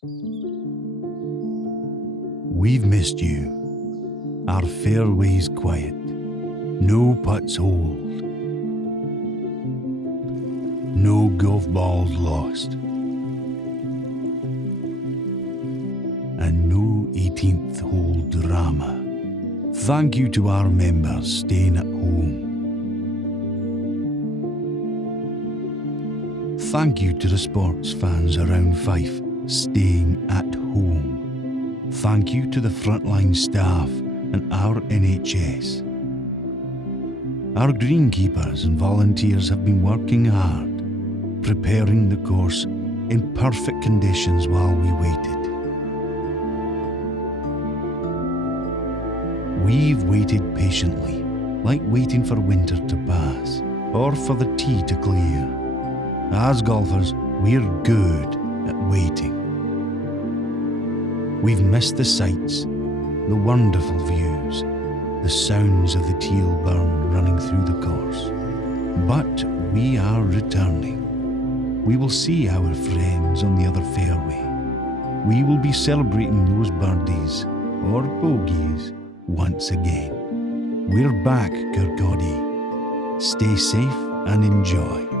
We've missed you. Our fairway's quiet, no putts hold, no golf balls lost, and no 18th hole drama. Thank you to our members staying at home. Thank you to the sports fans around Fife staying at home. Thank you to the frontline staff and our NHS. Our greenkeepers and volunteers have been working hard, preparing the course in perfect conditions while we waited. We've waited patiently, like waiting for winter to pass, or for the tea to clear. As golfers, we're good at waiting. We've missed the sights, the wonderful views, the sounds of the teal burn running through the course. But we are returning. We will see our friends on the other fairway. We will be celebrating those birdies or bogeys once again. We're back, Kirkcaldy. Stay safe and enjoy.